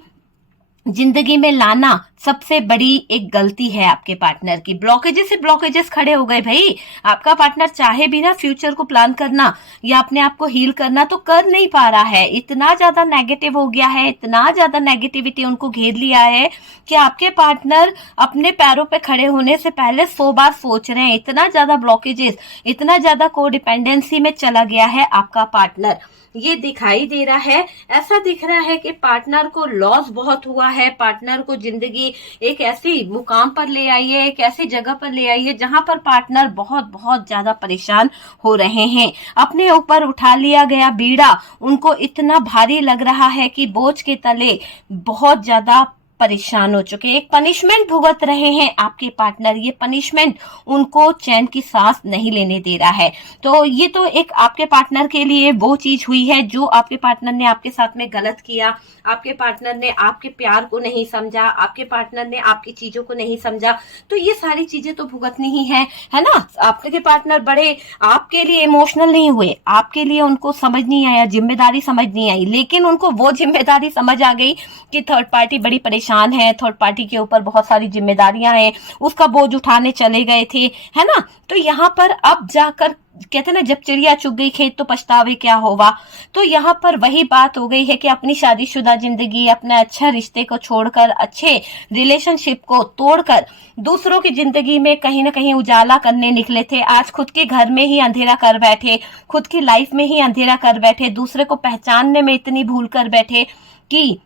जिंदगी में लाना सबसे बड़ी एक गलती है आपके पार्टनर की। ब्लॉकेजेस से ब्लॉकेजेस खड़े हो गए भाई। आपका पार्टनर चाहे भी ना फ्यूचर को प्लान करना या अपने आप को हील करना तो कर नहीं पा रहा है। इतना ज्यादा नेगेटिव हो गया है, इतना ज्यादा नेगेटिविटी उनको घेर लिया है कि आपके पार्टनर अपने पैरों पे खड़े होने से पहले 100 बार सोच रहे हैं। इतना ज्यादा ब्लॉकेजेस, इतना ज्यादा कोडिपेंडेंसी में चला गया है आपका पार्टनर। ये दिखाई दे रहा है, ऐसा दिख रहा है कि पार्टनर को लॉस बहुत हुआ है। पार्टनर को जिंदगी एक ऐसी मुकाम पर ले आई है, एक ऐसी जगह पर ले आई है जहां पर पार्टनर बहुत बहुत ज्यादा परेशान हो रहे हैं। अपने ऊपर उठा लिया गया बीड़ा उनको इतना भारी लग रहा है कि बोझ के तले बहुत ज्यादा परेशान हो चुके हैं। एक पनिशमेंट भुगत रहे हैं आपके पार्टनर, ये पनिशमेंट उनको चैन की सांस नहीं लेने दे रहा है। तो ये तो एक आपके पार्टनर के लिए वो चीज हुई है जो आपके पार्टनर ने आपके साथ में गलत किया। आपके पार्टनर ने आपके प्यार को नहीं समझा, आपके पार्टनर ने आपकी चीजों को नहीं समझा। तो ये सारी चीजें तो भुगतनी ही है ना। आपके पार्टनर बड़े आपके लिए इमोशनल नहीं हुए, आपके लिए उनको समझ नहीं आया, जिम्मेदारी समझ नहीं आई, लेकिन उनको वो जिम्मेदारी समझ आ गई कि थर्ड पार्टी बड़ी परेशान है, थर्ड पार्टी के ऊपर बहुत सारी जिम्मेदारियां हैं, उसका बोझ उठाने चले गए थे, है ना। तो यहाँ पर अब जाकर कहते हैं ना, जब चिड़िया चुग गई खेत तो पछतावे क्या होगा। तो यहाँ पर वही बात हो गई है कि अपनी शादीशुदा जिंदगी, अपने अच्छे रिश्ते को छोड़कर, अच्छे रिलेशनशिप को तोड़कर दूसरों की जिंदगी में कहीं ना कहीं उजाला करने निकले थे। आज खुद के घर में ही अंधेरा कर बैठे, खुद की लाइफ में ही अंधेरा कर बैठे, दूसरे को पहचानने में इतनी भूल कर बैठे कि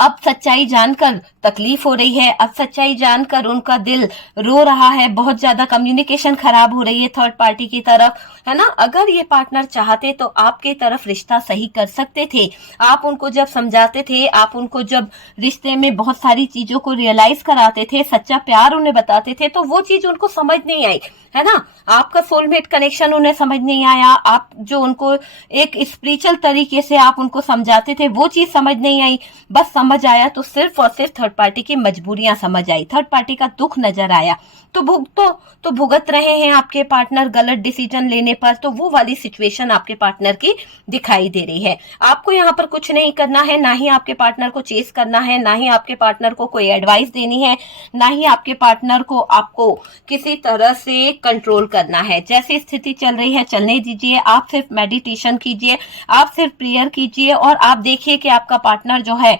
अब सच्चाई जानकर तकलीफ हो रही है, अब सच्चाई जानकर उनका दिल रो रहा है, बहुत ज्यादा कम्युनिकेशन खराब हो रही है थर्ड पार्टी की तरफ, है ना। अगर ये पार्टनर चाहते तो आपके तरफ रिश्ता सही कर सकते थे। आप उनको जब समझाते थे, आप उनको जब रिश्ते में बहुत सारी चीजों को रियलाइज कराते थे, सच्चा प्यार उन्हें बताते थे, तो वो चीज उनको समझ नहीं आई, है ना। आपका सोलमेट कनेक्शन उन्हें समझ नहीं आया। आप जो उनको एक स्पिरिचुअल तरीके से आप उनको समझाते थे वो चीज समझ नहीं आई। बस समझ आया तो सिर्फ और सिर्फ थर्ड पार्टी की मजबूरियां समझ आई, थर्ड पार्टी का दुख नजर आया। तो भुगत रहे हैं आपके पार्टनर गलत डिसीजन लेने पर। तो वो वाली सिचुएशन आपके पार्टनर की दिखाई दे रही है। आपको यहाँ पर कुछ नहीं करना है, ना ही आपके पार्टनर को चेस करना है, ना ही आपके पार्टनर को कोई एडवाइस देनी है, ना ही आपके पार्टनर को आपको किसी तरह से कंट्रोल करना है। जैसी स्थिति चल रही है चलने दीजिए। आप सिर्फ मेडिटेशन कीजिए, आप सिर्फ प्रेयर कीजिए और आप देखिए कि आपका पार्टनर जो है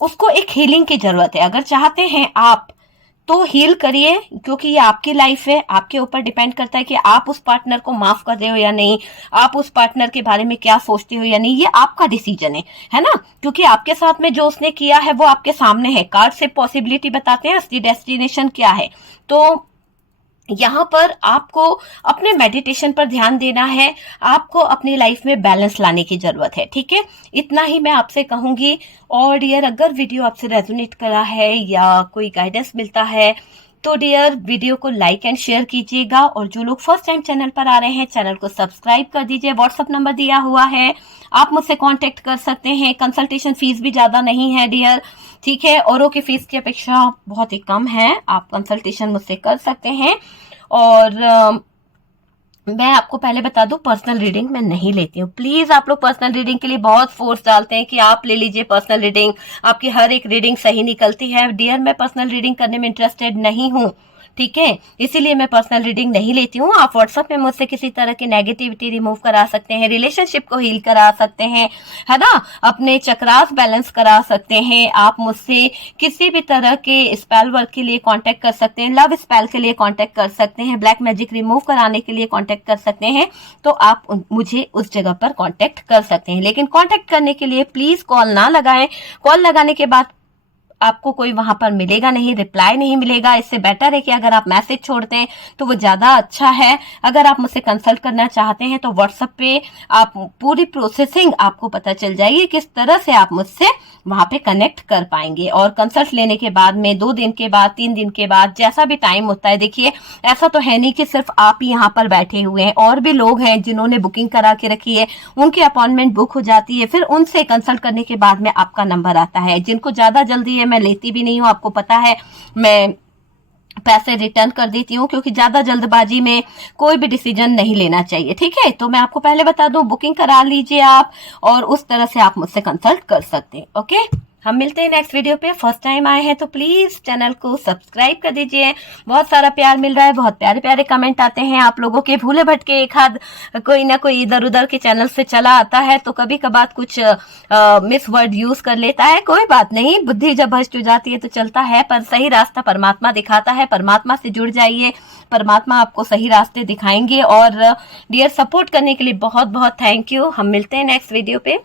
उसको एक हीलिंग की जरूरत है। अगर चाहते हैं आप तो हील करिए, क्योंकि ये आपकी लाइफ है, आपके ऊपर डिपेंड करता है कि आप उस पार्टनर को माफ कर रहे हो या नहीं, आप उस पार्टनर के बारे में क्या सोचते हो या नहीं, ये आपका डिसीजन है ना। क्योंकि आपके साथ में जो उसने किया है वो आपके सामने है। कार्ड से पॉसिबिलिटी बताते हैं, असली डेस्टिनेशन क्या है। तो यहाँ पर आपको अपने मेडिटेशन पर ध्यान देना है, आपको अपनी लाइफ में बैलेंस लाने की जरूरत है, ठीक है। इतना ही मैं आपसे कहूंगी। और डियर, अगर वीडियो आपसे रेजोनेट करा है या कोई गाइडेंस मिलता है तो डियर वीडियो को लाइक एंड शेयर कीजिएगा। और जो लोग फर्स्ट टाइम चैनल पर आ रहे हैं चैनल को सब्सक्राइब कर दीजिए। व्हाट्सएप नंबर दिया हुआ है, आप मुझसे कांटेक्ट कर सकते हैं। कंसल्टेशन फीस भी ज्यादा नहीं है डियर, ठीक है। औरों की फीस की अपेक्षा बहुत ही कम है। आप कंसल्टेशन मुझसे कर सकते हैं। और मैं आपको पहले बता दूं, पर्सनल रीडिंग मैं नहीं लेती हूँ। प्लीज आप लोग पर्सनल रीडिंग के लिए बहुत फोर्स डालते हैं कि आप ले लीजिए पर्सनल रीडिंग, आपकी हर एक रीडिंग सही निकलती है। डियर, मैं पर्सनल रीडिंग करने में इंटरेस्टेड नहीं हूँ, ठीक है, इसीलिए मैं पर्सनल रीडिंग नहीं लेती हूँ। आप व्हाट्सएप में मुझसे किसी तरह की नेगेटिविटी रिमूव करा सकते हैं, रिलेशनशिप को हील करा सकते हैं, है ना, अपने चक्रास बैलेंस करा सकते हैं। आप मुझसे किसी भी तरह के स्पेल वर्क के लिए कांटेक्ट कर सकते हैं, लव स्पेल के लिए कांटेक्ट कर सकते हैं, ब्लैक मैजिक रिमूव कराने के लिए कांटेक्ट कर सकते हैं। तो आप मुझे उस जगह पर कांटेक्ट कर सकते हैं, लेकिन कांटेक्ट करने के लिए प्लीज कॉल ना लगाएं। कॉल लगाने के बाद आपको कोई वहां पर मिलेगा नहीं, रिप्लाई नहीं मिलेगा। इससे बेटर है कि अगर आप मैसेज छोड़ते हैं तो वो ज्यादा अच्छा है। अगर आप मुझसे कंसल्ट करना चाहते हैं तो व्हाट्सएप पे आप पूरी प्रोसेसिंग आपको पता चल जाएगी, किस तरह से आप मुझसे वहां पे कनेक्ट कर पाएंगे। और कंसल्ट लेने के बाद में 2 दिन के बाद, 3 दिन के बाद, जैसा भी टाइम होता है, देखिए ऐसा तो है नहीं कि सिर्फ आप ही यहाँ पर बैठे हुए हैं, और भी लोग हैं जिन्होंने बुकिंग करा के रखी है, उनकी अपॉइंटमेंट बुक हो जाती है, फिर उनसे कंसल्ट करने के बाद में आपका नंबर आता है। जिनको ज्यादा जल्दी है मैं लेती भी नहीं हूँ, आपको पता है, मैं पैसे रिटर्न कर देती हूँ, क्योंकि ज्यादा जल्दबाजी में कोई भी डिसीजन नहीं लेना चाहिए। ठीक है, तो मैं आपको पहले बता दूं, बुकिंग करा लीजिए आप, और उस तरह से आप मुझसे कंसल्ट कर सकते हैं। ओके, हम मिलते हैं नेक्स्ट वीडियो पे। फर्स्ट टाइम आए हैं तो प्लीज चैनल को सब्सक्राइब कर दीजिए। बहुत सारा प्यार मिल रहा है, बहुत प्यारे प्यारे कमेंट आते हैं आप लोगों के। भूले भटके एक हाथ कोई ना कोई इधर उधर के चैनल से चला आता है, तो कभी कभार कुछ मिस वर्ड यूज कर लेता है, कोई बात नहीं, बुद्धि जब भ्रष्ट हो जाती है तो चलता है, पर सही रास्ता परमात्मा दिखाता है। परमात्मा से जुड़ जाइए, परमात्मा आपको सही रास्ते दिखाएंगे। और डियर, सपोर्ट करने के लिए बहुत बहुत थैंक यू। हम मिलते हैं नेक्स्ट वीडियो पे।